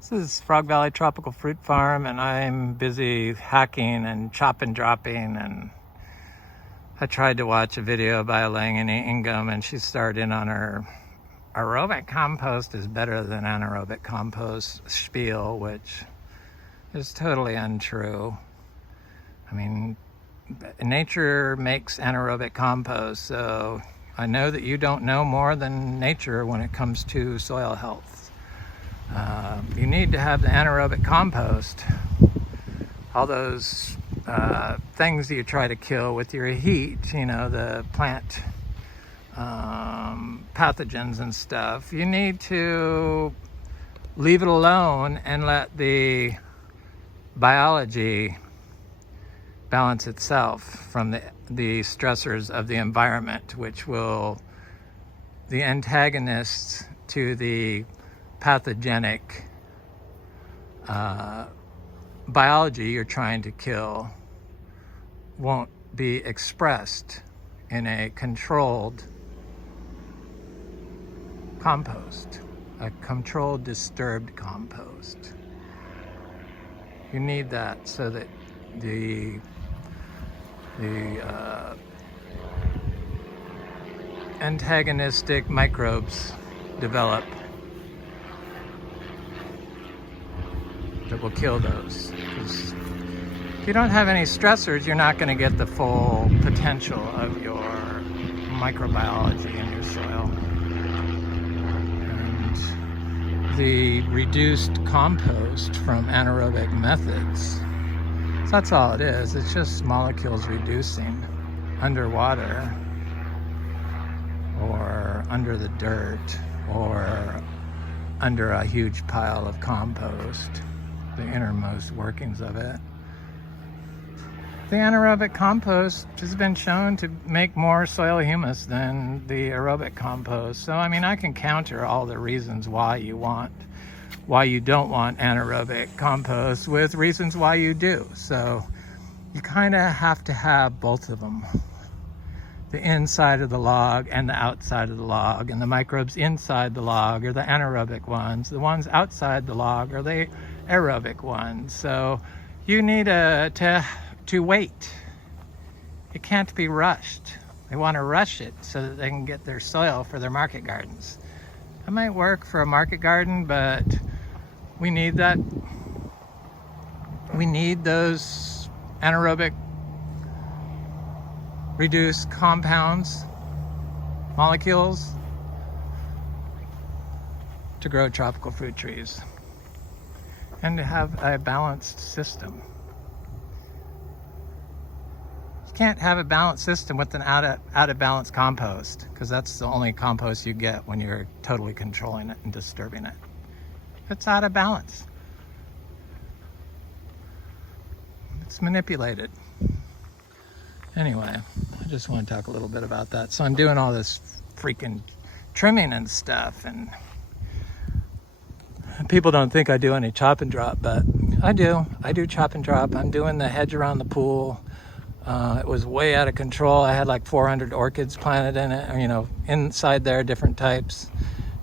This is Frog Valley Tropical Fruit Farm, and I'm busy hacking and chopping, dropping, and I tried to watch a video by Elaine Ingham, and she started in on her aerobic compost is better than anaerobic compost spiel, which is totally untrue. I mean, nature makes anaerobic compost, so I know that you don't know more than nature when it comes to soil health. You need to have the anaerobic compost. All those things that you try to kill with your heat, you know, the plant pathogens and stuff, you need to leave it alone and let the biology balance itself from the stressors of the environment, which will the antagonists to the pathogenic biology you're trying to kill won't be expressed in a controlled compost, a controlled disturbed compost. You need that so that the antagonistic microbes develop that will kill those. Because if you don't have any stressors, you're not going to get the full potential of your microbiology in your soil. And the reduced compost from anaerobic methods, so that's all it is. It's just molecules reducing underwater or under the dirt or under a huge pile of compost, the innermost workings of it. The anaerobic compost has been shown to make more soil humus than the aerobic compost. So, I mean, I can counter all the reasons why you don't want anaerobic compost with reasons why you do. So you kind of have to have both of them. The inside of the log and the outside of the log, and the microbes inside the log are the anaerobic ones. The ones outside the log are the aerobic ones. So you need to wait. It can't be rushed. They want to rush it so that they can get their soil for their market gardens. It might work for a market garden, but we need that. We need those anaerobic reduced compounds, molecules, to grow tropical fruit trees and to have a balanced system. You can't have a balanced system with an out of balance compost, because that's the only compost you get when you're totally controlling it and disturbing it. It's out of balance. It's manipulated. Anyway, I just want to talk a little bit about that. So I'm doing all this freaking trimming and stuff, and people don't think I do any chop and drop, but I do. I do chop and drop. I'm doing the hedge around the pool. It was way out of control. I had like 400 orchids planted in it, you know, inside there, different types.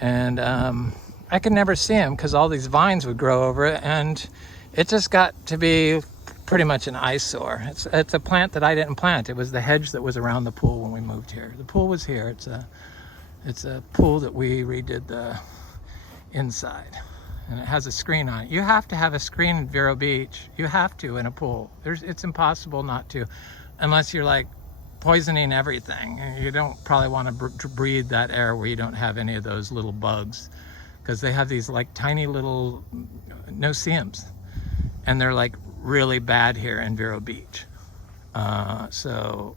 And I could never see them because all these vines would grow over it, and it just got to be pretty much an eyesore. It's a plant that I didn't plant. It was the hedge that was around the pool when we moved here. The pool was here. It's a pool that we redid the inside, and it has a screen on it. You have to have a screen in Vero Beach. You have to in a pool. It's impossible not to, unless you're like poisoning everything. You don't probably want to breathe that air where you don't have any of those little bugs, because they have these like tiny little no-see-ums, and they're like really bad here in Vero Beach. So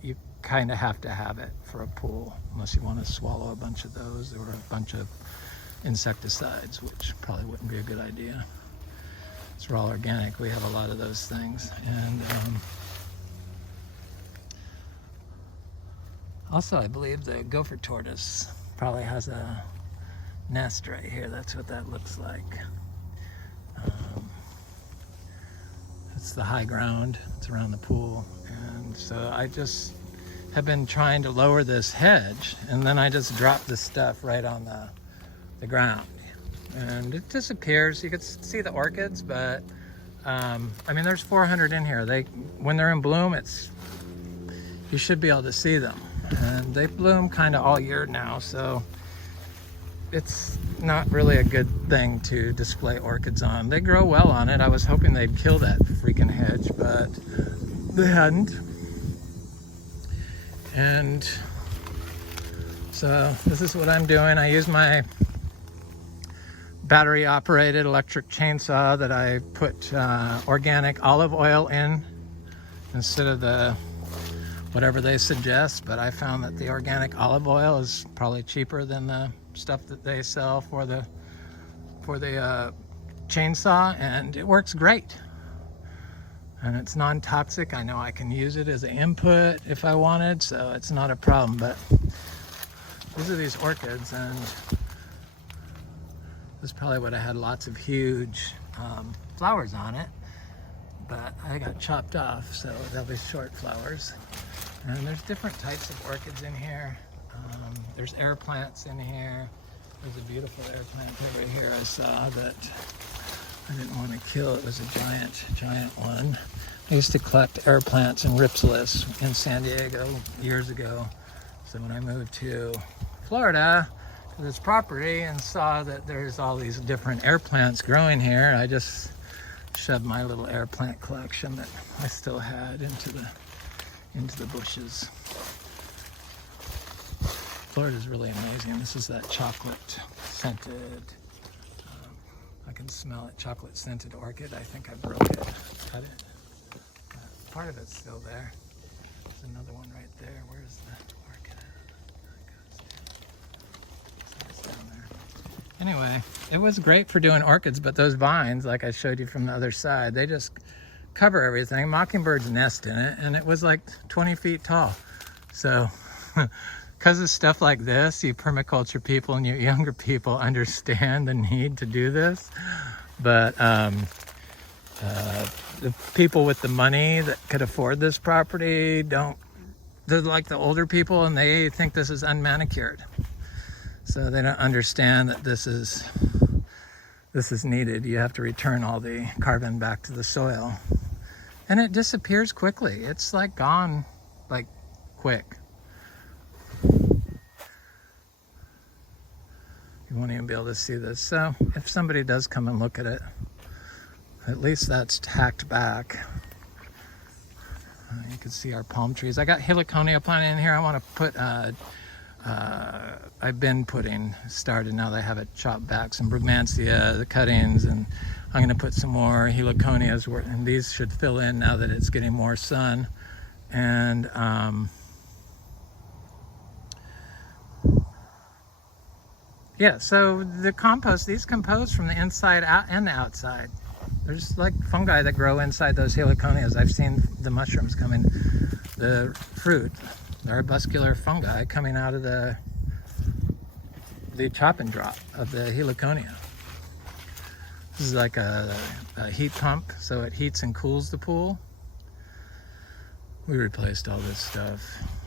you kind of have to have it for a pool, unless you want to swallow a bunch of those or a bunch of insecticides, which probably wouldn't be a good idea. It's raw organic. We have a lot of those things. And also, I believe the gopher tortoise probably has a nest right here. That's what that looks like. It's the high ground. It's around the pool. And so I just have been trying to lower this hedge, and then I just drop this stuff right on the ground. and it disappears. You can see the orchids, but I mean, there's 400 in here. When they're in bloom, you should be able to see them, and they bloom kind of all year now, so it's not really a good thing to display orchids on. They grow well on it. I was hoping they'd kill that freaking hedge, but they hadn't. And so this is what I'm doing. I use my battery operated electric chainsaw that I put organic olive oil in instead of the whatever they suggest, but I found that the organic olive oil is probably cheaper than the stuff that they sell for the chainsaw, and it works great. And it's non-toxic. I know I can use it as an input if I wanted, so it's not a problem. But these are these orchids, and this probably would have had lots of huge flowers on it, but I got chopped off, so they'll be short flowers. And there's different types of orchids in here. There's air plants in here. There's a beautiful air plant over here I saw that I didn't want to kill. It was a giant one. I used to collect air plants and ripsalis in San Diego years ago. So when I moved to Florida, to this property, and saw that there's all these different air plants growing here, I just shoved my little air plant collection that I still had into the bushes. Florida's really amazing. This is that chocolate scented, I can smell it, chocolate scented orchid. I think I broke it, cut it. Part of it's still there. There's another one right there. Where's the orchid? It's down there. Anyway, it was great for doing orchids, but those vines, like I showed you from the other side, they just cover everything. Mockingbirds nest in it, and it was like 20 feet tall. So because of stuff like this, you permaculture people and you younger people understand the need to do this. But the people with the money that could afford this property they're like the older people, and they think this is unmanicured. So they don't understand that this is needed. You have to return all the carbon back to the soil. And it disappears quickly. It's like gone, like quick. You won't even be able to see this. So if somebody does come and look at it, at least that's tacked back. You can see our palm trees. I got heliconia planted in here. I want to put, I've been started now that I have it chopped back, some brugmansia, the cuttings, and I'm going to put some more heliconias, and these should fill in now that it's getting more sun. And yeah, so these compose from the inside out and the outside. There's like fungi that grow inside those heliconias. I've seen the mushrooms coming, the fruit, the arbuscular fungi coming out of the chop and drop of the heliconia. This is like a heat pump, so it heats and cools the pool. We replaced all this stuff,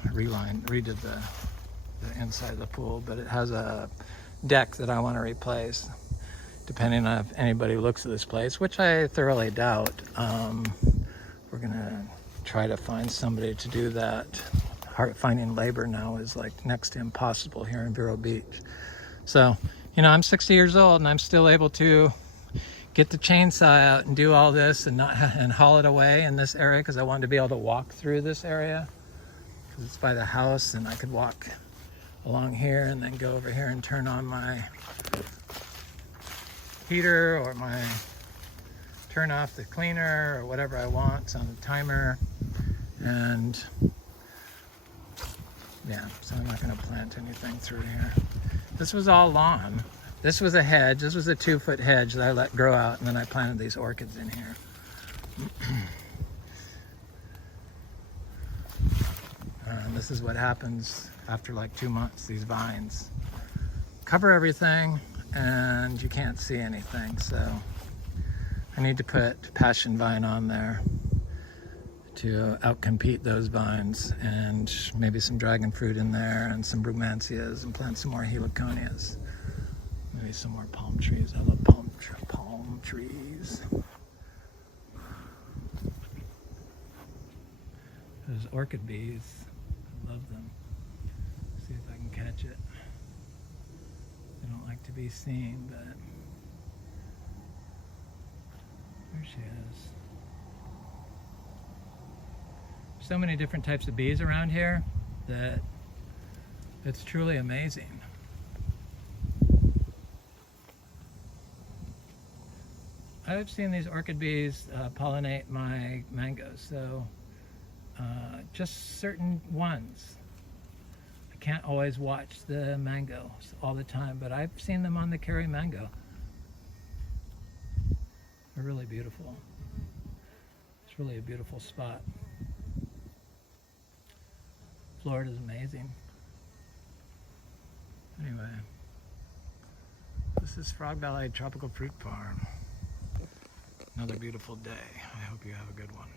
redid the inside of the pool, but it has a deck that I want to replace. Depending on if anybody looks at this place, which I thoroughly doubt, we're gonna try to find somebody to do that. Finding labor now is like next to impossible here in Vero Beach. So, I'm 60 years old and I'm still able to get the chainsaw out and do all this and haul it away in this area, because I wanted to be able to walk through this area because it's by the house, and I could walk along here and then go over here and turn on my heater or turn off the cleaner or whatever I want on the timer. And yeah, so I'm not going to plant anything through here. This was all lawn. This was a hedge. This was a 2-foot hedge that I let grow out, and then I planted these orchids in here. And this is what happens after like 2 months. These vines cover everything and you can't see anything. So I need to put passion vine on there to outcompete those vines, and maybe some dragon fruit in there and some brugmansias, and plant some more heliconias. Maybe some more palm trees. I love palm trees. There's orchid bees. I love them. See if I can catch it. They don't like to be seen, but there she is. So many different types of bees around here that it's truly amazing. I've seen these orchid bees pollinate my mangoes, so just certain ones. I can't always watch the mangoes all the time, but I've seen them on the Kerry mango. They're really beautiful. It's really a beautiful spot. Florida's amazing. Anyway, this is Frog Valley Tropical Fruit Farm. Another beautiful day. I hope you have a good one.